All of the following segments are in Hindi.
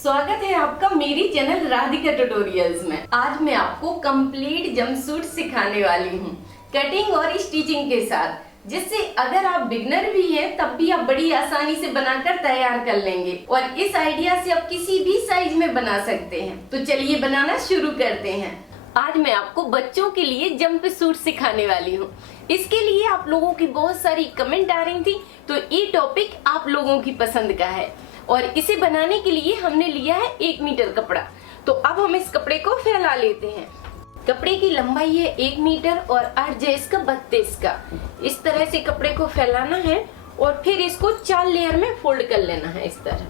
स्वागत है आपका मेरी चैनल राधिका ट्यूटोरियल्स में। आज मैं आपको कंप्लीट जंपसूट सिखाने वाली हूँ कटिंग और स्टिचिंग के साथ, जिससे अगर आप बिगनर भी हैं तब भी आप बड़ी आसानी से बनाकर तैयार कर लेंगे और इस आइडिया से आप किसी भी साइज में बना सकते हैं। तो चलिए बनाना शुरू करते हैं। आज मैं आपको बच्चों के लिए जंप सूट सिखाने वाली हूँ। इसके लिए आप लोगों की बहुत सारी कमेंट आ रही थी, तो ये टॉपिक आप लोगों की पसंद का है और इसे बनाने के लिए हमने लिया है 1 मीटर कपड़ा। तो अब हम इस कपड़े को फैला लेते हैं। कपड़े की लंबाई है 1 मीटर और अर्ज है इसका 32 का। इस तरह से कपड़े को फैलाना है और फिर इसको 4 लेयर में फोल्ड कर लेना है। इस तरह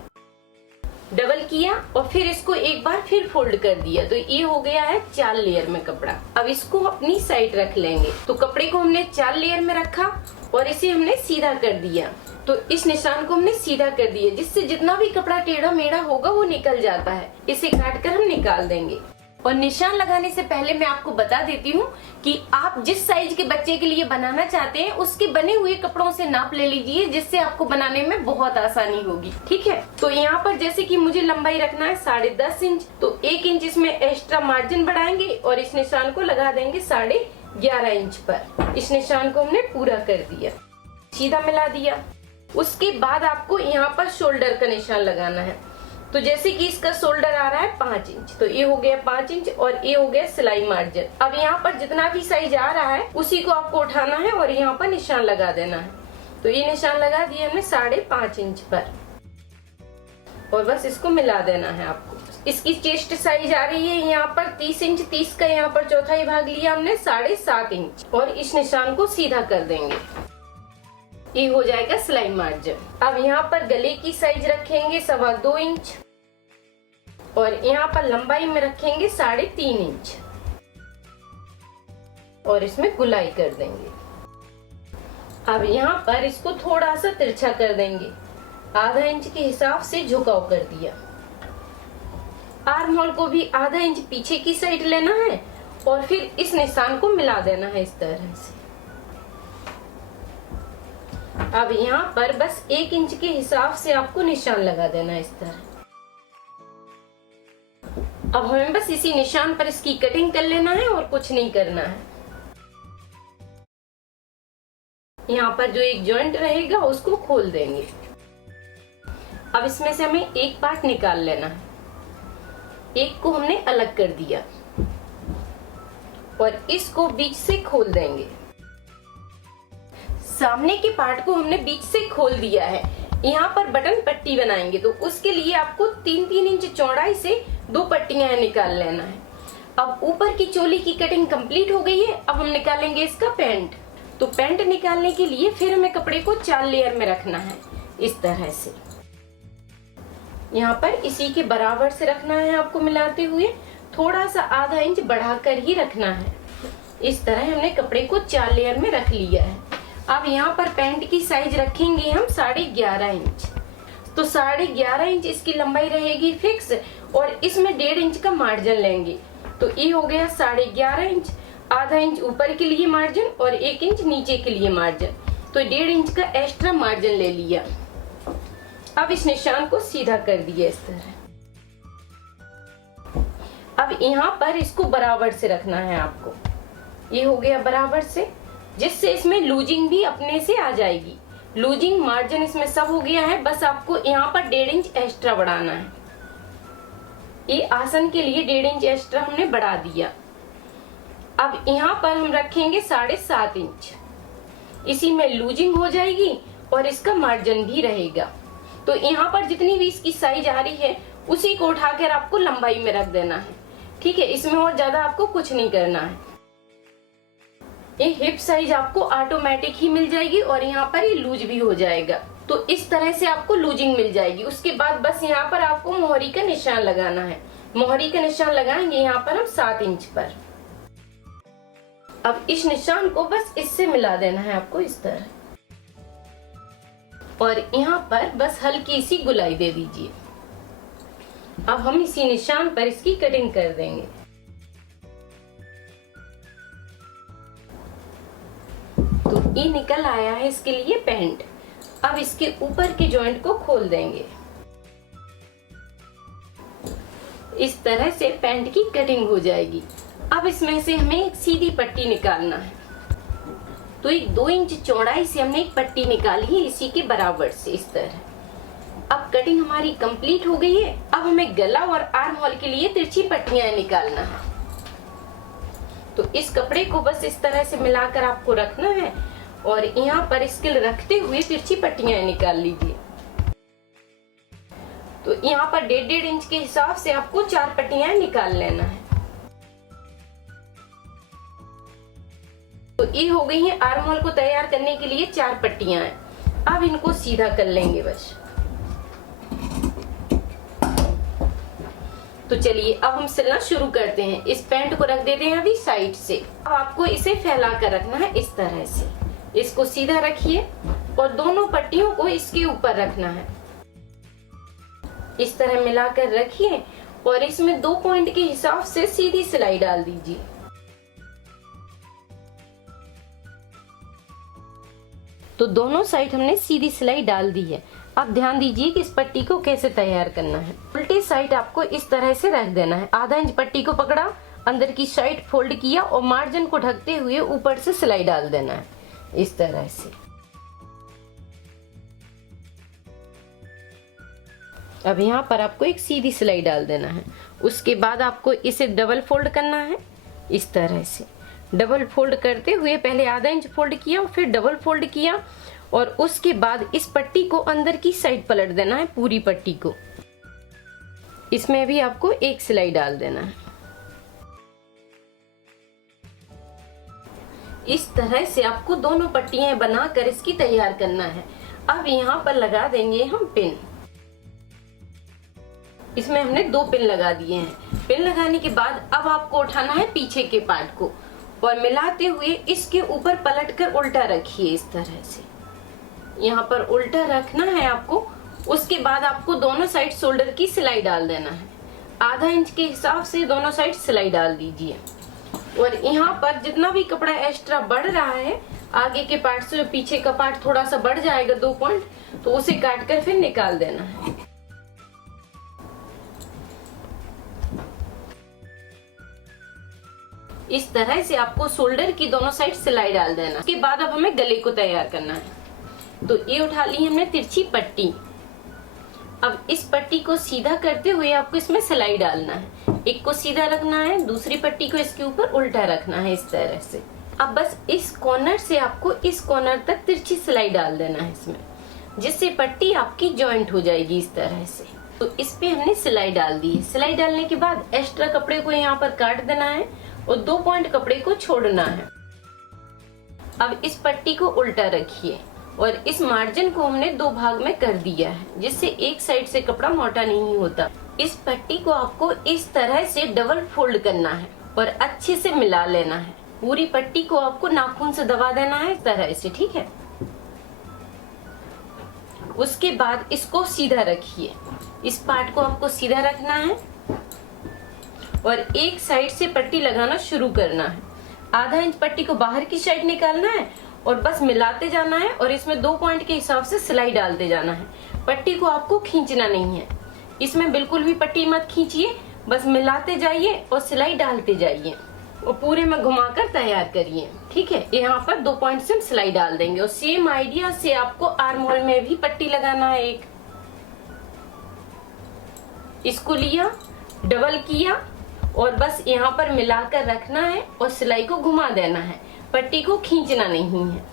डबल किया और फिर इसको एक बार फिर फोल्ड कर दिया, तो ये हो गया है 4 लेयर में कपड़ा। अब इसको अपनी साइड रख लेंगे। तो कपड़े को हमने 4 लेयर में रखा और इसे हमने सीधा कर दिया। तो इस निशान को हमने सीधा कर दिया, जिससे जितना भी कपड़ा टेढ़ा मेढ़ा होगा वो निकल जाता है। इसे काट कर हम निकाल देंगे। और निशान लगाने से पहले मैं आपको बता देती हूँ कि आप जिस साइज के बच्चे के लिए बनाना चाहते हैं उसके बने हुए कपड़ों से नाप ले लीजिए, जिससे आपको बनाने में बहुत आसानी होगी। ठीक है, तो यहाँ पर जैसे कि मुझे लंबाई रखना है 10.5 इंच, तो 1 इंच इसमें एक्स्ट्रा मार्जिन बढ़ाएंगे और इस निशान को लगा देंगे 11.5 इंच पर। इस निशान को हमने पूरा कर दिया, सीधा मिला दिया। उसके बाद आपको यहाँ पर शोल्डर का निशान लगाना है। तो जैसे कि इसका शोल्डर आ रहा है 5 इंच, तो ये हो गया 5 इंच और ये हो गया सिलाई मार्जिन। अब यहाँ पर जितना भी साइज आ रहा है उसी को आपको उठाना है और यहाँ पर निशान लगा देना है। तो ये निशान लगा दिया हमने 5.5 इंच पर और बस इसको मिला देना है आपको। इसकी चेस्ट साइज आ रही है यहाँ पर 30 इंच। 30 का यहाँ पर चौथाई भाग लिया हमने 7.5 इंच और इस निशान को सीधा कर देंगे। ये हो जाएगा सिलाई मार्जिन। अब यहाँ पर गले की साइज रखेंगे 2.25 इंच और यहाँ पर लंबाई में रखेंगे 3.5 इंच और इसमें गुलाई कर देंगे। अब यहाँ पर इसको थोड़ा सा तिरछा कर देंगे, आधा इंच के हिसाब से झुकाव कर दिया। आर्म होल को भी आधा इंच पीछे की साइड लेना है और फिर इस निशान को मिला देना है इस तरह से। अब यहाँ पर बस 1 इंच के हिसाब से आपको निशान लगा देना है इस तरह। अब हमें बस इसी निशान पर इसकी कटिंग कर लेना है और कुछ नहीं करना है। यहाँ पर जो एक जॉइंट रहेगा उसको खोल देंगे। अब इसमें से हमें एक पार्ट निकाल लेना है। एक को हमने अलग कर दिया और इसको बीच से खोल देंगे। सामने के पार्ट को हमने बीच से खोल दिया है। यहाँ पर बटन पट्टी बनाएंगे, तो उसके लिए आपको 3-3 इंच चौड़ाई से 2 पट्टियां निकाल लेना है। अब ऊपर की चोली की कटिंग कंप्लीट हो गई है। अब हम निकालेंगे इसका पैंट। तो पैंट निकालने के लिए फिर हमें कपड़े को 4 लेयर में रखना है इस तरह से। यहाँ पर इसी के बराबर से रखना है आपको, मिलाते हुए थोड़ा सा आधा इंच बढ़ाकर ही रखना है। इस तरह हमने कपड़े को 4 लेयर में रख लिया है। अब यहाँ पर पैंट की साइज रखेंगे हम 11.5 इंच। तो 11.5 इंच इसकी लंबाई रहेगी फिक्स और इसमें 1.5 इंच का मार्जिन लेंगे। तो ये हो गया 11.5 इंच, आधा इंच ऊपर के लिए मार्जिन और 1 इंच नीचे के लिए मार्जिन। तो 1.5 इंच का एक्स्ट्रा मार्जिन ले लिया। अब इस निशान को सीधा कर दिया इस तरह। अब यहाँ पर इसको बराबर से रखना है आपको। ये हो गया बराबर से, जिससे इसमें लूजिंग भी अपने से आ जाएगी। लूजिंग मार्जिन इसमें सब हो गया है। बस आपको यहाँ पर 1.5 इंच एक्स्ट्रा बढ़ाना है। ये आसन के लिए 1.5 इंच एक्स्ट्रा हमने बढ़ा दिया। अब यहाँ पर हम रखेंगे 7.5 इंच। इसी में लूजिंग हो जाएगी और इसका मार्जिन भी रहेगा। तो यहाँ पर जितनी भी इसकी साइज आ रही है उसी को उठाकर आपको लंबाई में रख देना है। ठीक है, इसमें और ज्यादा आपको कुछ नहीं करना है। ये हिप साइज आपको ऑटोमेटिक ही मिल जाएगी और यहाँ पर ये लूज भी हो जाएगा। तो इस तरह से आपको लूजिंग मिल जाएगी। उसके बाद बस यहाँ पर आपको मोहरी का निशान लगाना है। मोहरी का निशान लगाएंगे यहाँ पर हम 7 इंच पर। अब इस निशान को बस इससे मिला देना है आपको इस तरह और यहाँ पर बस हल्की सी गुलाई दे दीजिए। अब हम इसी निशान पर इसकी कटिंग कर देंगे। तो ये निकल आया है इसके लिए पैंट। अब इसके ऊपर के जॉइंट को खोल देंगे। इस तरह से पैंट की कटिंग हो जाएगी। अब इसमें से हमें एक सीधी पट्टी निकालना है। तो एक 2 इंच चौड़ाई से हमने एक पट्टी निकाली है, इसी के बराबर से इस तरह। अब कटिंग हमारी कंप्लीट हो गई है। अब हमें गला और आर्म होल के लिए तिरछी पट्टियां निकालना है। तो इस कपड़े को बस इस तरह से मिलाकर आपको रखना है और यहाँ पर स्केल रखते हुए तिरछी पट्टियां निकाल लीजिए। तो यहाँ पर 1.5 इंच के हिसाब से आपको 4 पट्टियां निकाल लेना है। तो ये हो गई है आर्म होल को तैयार करने के लिए 4 पट्टियां हैं। अब इनको सीधा कर लेंगे बस। तो चलिए अब हम सिलना शुरू करते हैं। इस पैंट को रख देते हैं अभी साइड से। अब आपको इसे फैला कर रखना है इस तरह से। इसको सीधा रखिए और दोनों पट्टियों को इसके ऊपर रखना है। इस तरह मिलाकर रखिए और इसमें 2 पॉइंट के हिसाब से सीधी सिलाई डाल दीजिए। तो दोनों साइड हमने सीधी सिलाई डाल दी है। अब ध्यान दीजिए कि इस पट्टी को कैसे तैयार करना है। उल्टी साइड आपको इस तरह से रख देना है। आधा इंच पट्टी को पकड़ा, अंदर की साइड फोल्ड किया और मार्जिन को ढकते हुए ऊपर से सिलाई डाल देना है इस तरह से। अब यहाँ पर आपको एक सीधी सिलाई डाल देना है। उसके बाद आपको इसे डबल फोल्ड करना है इस तरह से। डबल फोल्ड करते हुए पहले आधा इंच फोल्ड किया, फिर डबल फोल्ड किया और उसके बाद इस पट्टी को अंदर की साइड पलट देना है, पूरी पट्टी को। इसमें भी आपको एक सिलाई डाल देना है। इस तरह से आपको दोनों पट्टियां बनाकर इसकी तैयार करना है। अब यहाँ पर लगा देंगे हम पिन। इसमें हमने 2 पिन लगा दिए हैं। पिन लगाने के बाद अब आपको उठाना है पीछे के पार्ट को और मिलाते हुए इसके ऊपर पलटकर उल्टा रखिए इस तरह से। यहाँ पर उल्टा रखना है आपको। उसके बाद आपको दोनों साइड शोल्डर की सिलाई डाल देना है। आधा इंच के हिसाब से दोनों साइड सिलाई डाल दीजिए और यहाँ पर जितना भी कपड़ा एक्स्ट्रा बढ़ रहा है आगे के पार्ट से, पीछे का पार्ट थोड़ा सा बढ़ जाएगा 2 पॉइंट, तो उसे काट कर फिर निकाल देना है। इस तरह से आपको शोल्डर की दोनों साइड सिलाई डाल देना। उसके बाद अब हमें गले को तैयार करना है। तो ये उठा ली हमने तिरछी पट्टी। अब इस पट्टी को सीधा करते हुए आपको इसमें सिलाई डालना है। एक को सीधा रखना है, दूसरी पट्टी को इसके ऊपर उल्टा रखना है इस तरह से। अब बस इस कॉर्नर से आपको इस कॉर्नर तक तिरछी सिलाई डाल देना है इसमें, जिससे पट्टी आपकी जॉइंट हो जाएगी इस तरह से। तो इस पे हमने सिलाई डाल दी है। सिलाई डालने के बाद एक्स्ट्रा कपड़े को यहाँ पर काट देना है और 2 पॉइंट कपड़े को छोड़ना है। अब इस पट्टी को उल्टा रखिए और इस मार्जिन को हमने 2 भाग में कर दिया है, जिससे एक साइड से कपड़ा मोटा नहीं होता। इस पट्टी को आपको इस तरह से डबल फोल्ड करना है और अच्छे से मिला लेना है। पूरी पट्टी को आपको नाखून से दबा देना है इस तरह से, ठीक है। उसके बाद इसको सीधा रखिए। इस पार्ट को आपको सीधा रखना है और एक साइड से पट्टी लगाना शुरू करना है। आधा इंच पट्टी को बाहर की साइड निकालना है और बस मिलाते जाना है और इसमें 2 पॉइंट के हिसाब से सिलाई डालते जाना है। पट्टी को आपको खींचना नहीं है, इसमें बिल्कुल भी पट्टी मत खींचिए, बस मिलाते जाइए और सिलाई डालते जाइए और पूरे में घुमाकर तैयार करिए, ठीक है। यहाँ पर 2 पॉइंट से हम सिलाई डाल देंगे और सेम आइडिया से आपको आर्म होल में भी पट्टी लगाना है। एक इसको लिया, डबल किया और बस यहाँ पर मिलाकर रखना है और सिलाई को घुमा देना है, पट्टी को खींचना नहीं है।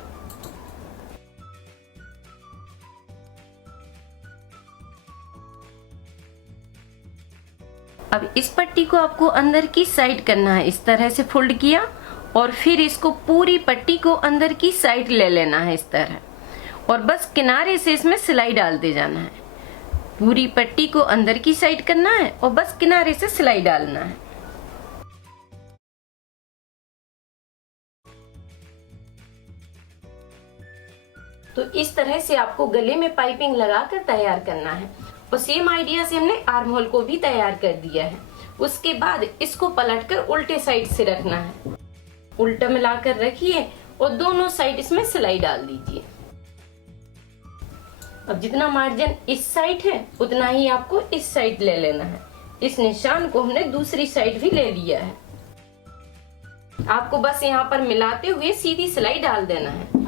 अब इस पट्टी को आपको अंदर की साइड करना है। इस तरह से फोल्ड किया और फिर इसको पूरी पट्टी को अंदर की साइड ले लेना है इस तरह और बस किनारे से इसमें सिलाई डालते जाना है। पूरी पट्टी को अंदर की साइड करना है और बस किनारे से सिलाई डालना है। तो इस तरह से आपको गले में पाइपिंग लगाकर तैयार करना है और सेम आइडिया से हमने आर्म होल को भी तैयार कर दिया है। उसके बाद इसको पलटकर उल्टे साइड से रखना है। उल्टा मिलाकर रखिए और दोनों साइड इसमें सिलाई डाल दीजिए। अब जितना मार्जिन इस साइड है उतना ही आपको इस साइड ले लेना है। इस निशान को हमने दूसरी साइड भी ले लिया है। आपको बस यहाँ पर मिलाते हुए सीधी सिलाई डाल देना है।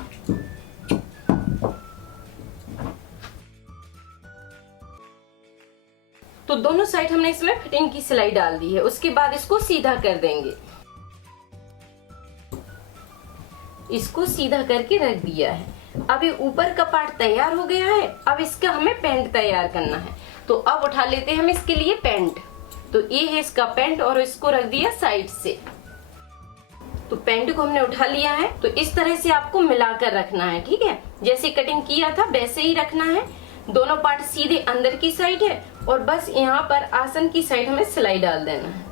तो दोनों साइड हमने इसमें फिटिंग की सिलाई डाल दी है। उसके बाद इसको सीधा कर देंगे। इसको सीधा करके रख दिया है। अब ये ऊपर का पार्ट तैयार हो गया है। अब इसका हमें पैंट तैयार करना है। तो अब उठा लेते हैं हम इसके लिए पैंट। तो ये है इसका पैंट और इसको रख दिया साइड से। तो पैंट को हमने उठा लिया है। तो इस तरह से आपको मिलाकर रखना है, ठीक है। जैसे कटिंग किया था वैसे ही रखना है। दोनों पार्ट सीधे अंदर की साइड है और बस यहाँ पर आसन की साइड हमें सिलाई डाल देना है।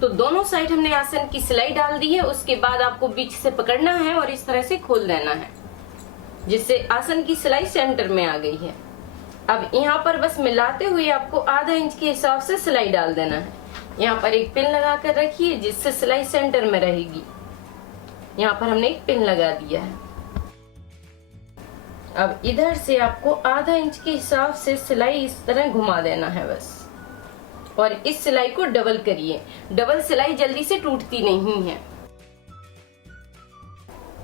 तो दोनों साइड हमने आसन की सिलाई डाल दी है। उसके बाद आपको बीच से पकड़ना है और इस तरह से खोल देना है, जिससे आसन की सिलाई सेंटर में आ गई है। अब यहाँ पर बस मिलाते हुए आपको आधा इंच के हिसाब से सिलाई डाल देना है। यहाँ पर एक पिन लगा कर रखिए, जिससे सिलाई सेंटर में रहेगी। यहाँ पर हमने एक पिन लगा दिया है। अब इधर से आपको आधा इंच के हिसाब से सिलाई इस तरह घुमा देना है बस। और इस सिलाई को डबल करिए। डबल सिलाई जल्दी से टूटती नहीं है।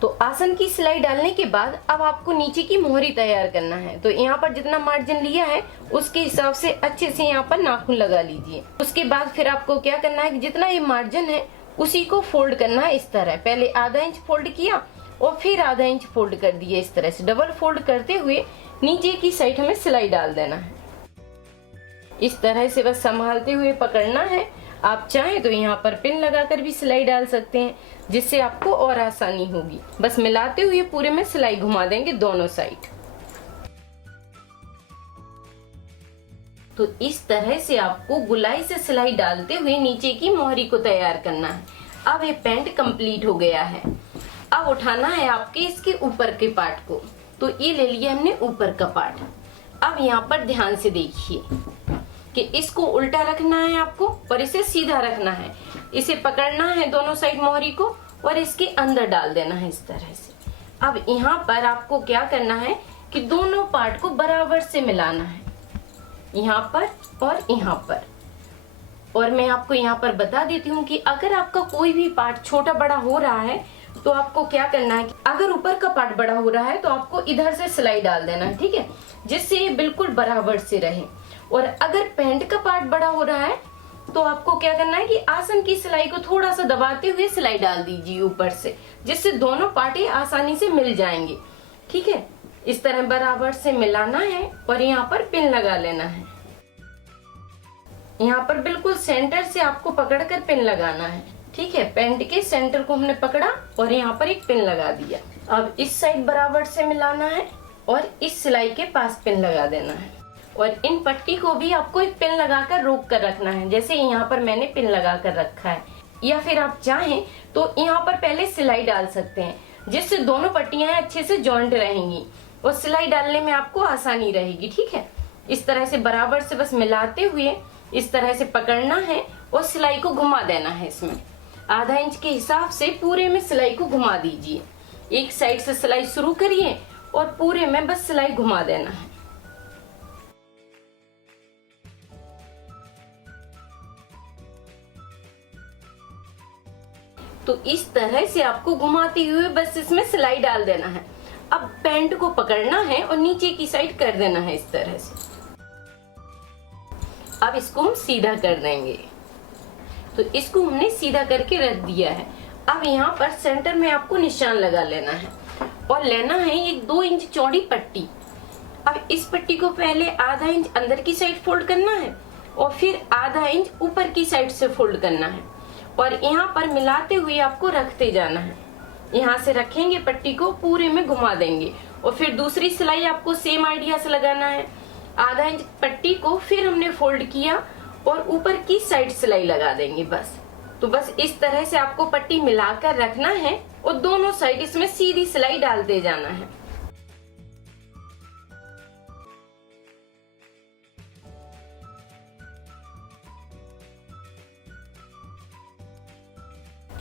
तो आसन की सिलाई डालने के बाद अब आपको नीचे की मोहरी तैयार करना है। तो यहाँ पर जितना मार्जिन लिया है उसके हिसाब से अच्छे से यहाँ पर नाखून लगा लीजिए। उसके बाद फिर आपको क्या करना है कि जितना ये मार्जिन है उसी को फोल्ड करना है इस तरह। पहले आधा इंच फोल्ड किया और फिर आधा इंच फोल्ड कर दिया। इस तरह से डबल फोल्ड करते हुए नीचे की साइड हमें सिलाई डाल देना है। इस तरह से बस संभालते हुए पकड़ना है। आप चाहें तो यहाँ पर पिन लगाकर भी सिलाई डाल सकते हैं, जिससे आपको और आसानी होगी। बस मिलाते हुए पूरे में सिलाई घुमा देंगे दोनों साइड। तो इस तरह से आपको गुलाई से सिलाई डालते हुए नीचे की मोहरी को तैयार करना है। अब ये पैंट कंप्लीट हो गया है। अब उठाना है आपके इसके ऊपर के पार्ट को। तो ये ले लिया हमने ऊपर का पार्ट। अब यहाँ पर ध्यान से देखिए कि इसको उल्टा रखना है आपको और इसे सीधा रखना है। इसे पकड़ना है दोनों साइड मोहरी को और इसके अंदर डाल देना है इस तरह से। अब यहाँ पर आपको क्या करना है कि दोनों पार्ट को बराबर से मिलाना है, यहाँ पर और यहाँ पर। और मैं आपको यहाँ पर बता देती हूँ कि अगर आपका कोई भी पार्ट छोटा बड़ा हो रहा है तो आपको क्या करना है कि अगर ऊपर का पार्ट बड़ा हो रहा है तो आपको इधर से सिलाई डाल देना है, ठीक है, जिससे ये बिल्कुल बराबर से रहे। और अगर पैंट का पार्ट बड़ा हो रहा है तो आपको क्या करना है कि आसन की सिलाई को थोड़ा सा दबाते हुए सिलाई डाल दीजिए ऊपर से, जिससे दोनों पार्टें आसानी से मिल जाएंगे, ठीक है। इस तरह बराबर से मिलाना है और यहाँ पर पिन लगा लेना है। यहाँ पर बिल्कुल सेंटर से आपको पकड़कर पिन लगाना है, ठीक है। पैंट के सेंटर को हमने पकड़ा और यहाँ पर एक पिन लगा दिया। अब इस साइड बराबर से मिलाना है और इस सिलाई के पास पिन लगा देना है। और इन पट्टी को भी आपको एक पिन लगाकर रोक कर रखना है, जैसे यहाँ पर मैंने पिन लगा कर रखा है। या फिर आप चाहें तो यहाँ पर पहले सिलाई डाल सकते हैं, जिससे दोनों पट्टियां अच्छे से जॉइंट रहेंगी और सिलाई डालने में आपको आसानी रहेगी, ठीक है। इस तरह से बराबर से बस मिलाते हुए इस तरह से पकड़ना है और सिलाई को घुमा देना है। इसमें आधा इंच के हिसाब से पूरे में सिलाई को घुमा दीजिए। एक साइड से सिलाई शुरू करिए और पूरे में बस सिलाई घुमा देना है। तो इस तरह से आपको घुमाते हुए बस इसमें सिलाई डाल देना है। अब पैंट को पकड़ना है और नीचे की साइड कर देना है इस तरह से। अब इसको हम सीधा कर देंगे। तो इसको हमने सीधा करके रख दिया है। अब यहाँ पर सेंटर में आपको निशान लगा लेना है और लेना है एक 2 इंच चौड़ी पट्टी। अब इस पट्टी को पहले आधा इंच अंदर की साइड फोल्ड करना है और फिर आधा इंच ऊपर की साइड से फोल्ड करना है और यहाँ पर मिलाते हुए आपको रखते जाना है। यहाँ से रखेंगे, पट्टी को पूरे में घुमा देंगे और फिर दूसरी सिलाई आपको सेम आइडिया से लगाना है। आधा इंच पट्टी को फिर हमने फोल्ड किया और ऊपर की साइड सिलाई लगा देंगे बस। तो बस इस तरह से आपको पट्टी मिलाकर रखना है और दोनों साइड इसमें सीधी सिलाई डालते जाना है।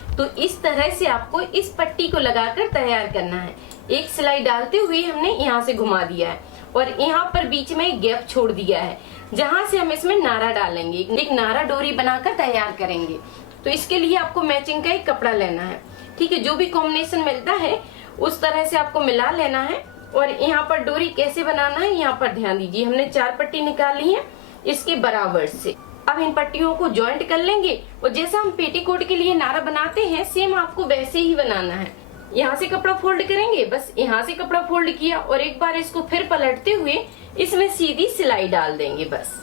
तो इस तरह से आपको इस पट्टी को लगाकर तैयार करना है। एक सिलाई डालते हुए हमने यहाँ से घुमा दिया है और यहाँ पर बीच में गैप छोड़ दिया है जहाँ से हम इसमें नारा डालेंगे, एक नारा डोरी बनाकर तैयार करेंगे। तो इसके लिए आपको मैचिंग का एक कपड़ा लेना है, ठीक है। जो भी कॉम्बिनेशन मिलता है उस तरह से आपको मिला लेना है। और यहाँ पर डोरी कैसे बनाना है यहाँ पर ध्यान दीजिए। हमने 4 पट्टी निकाली है इसके बराबर से। अब इन पट्टियों को जॉइंट कर लेंगे और जैसा हम पेटीकोट के लिए नारा बनाते हैं सेम आपको वैसे ही बनाना है। यहाँ से कपड़ा फोल्ड करेंगे, बस यहाँ से कपड़ा फोल्ड किया और एक बार इसको फिर पलटते हुए इसमें सीधी सिलाई डाल देंगे। बस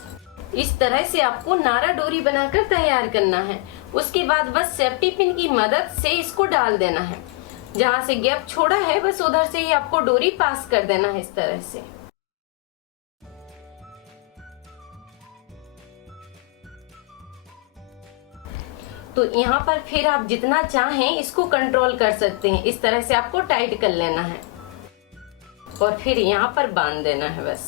इस तरह से आपको नारा डोरी बनाकर तैयार करना है। उसके बाद बस सेफ्टी पिन की मदद से इसको डाल देना है। जहाँ से गैप छोड़ा है बस उधर से ही आपको डोरी पास कर देना है इस तरह से। तो यहाँ पर फिर आप जितना चाहें इसको कंट्रोल कर सकते हैं। इस तरह से आपको टाइट कर लेना है और फिर यहाँ पर बांध देना है बस।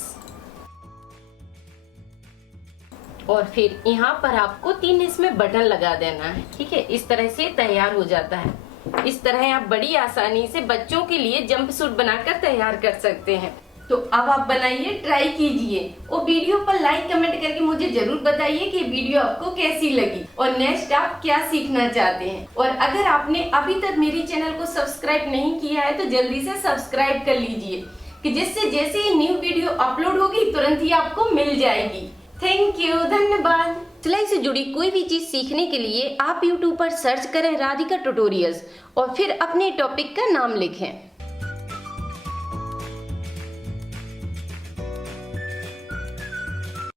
और फिर यहाँ पर आपको 3 इसमें बटन लगा देना है, ठीक है। इस तरह से तैयार हो जाता है। इस तरह आप बड़ी आसानी से बच्चों के लिए जंप सूट बनाकर तैयार कर सकते हैं। तो अब आप बनाइए, ट्राई कीजिए और वीडियो पर लाइक कमेंट करके मुझे जरूर बताइए कि वीडियो आपको कैसी लगी और नेक्स्ट आप क्या सीखना चाहते हैं। और अगर आपने अभी तक मेरे चैनल को सब्सक्राइब नहीं किया है तो जल्दी से सब्सक्राइब कर लीजिए कि जिससे जैसे ही न्यू वीडियो अपलोड होगी तुरंत ही आपको मिल जाएगी। थैंक यू, धन्यवाद। सिलाई से जुड़ी कोई भी चीज सीखने के लिए आप YouTube पर सर्च करें राधिका ट्यूटोरियल्स और फिर अपने टॉपिक का नाम लिखें।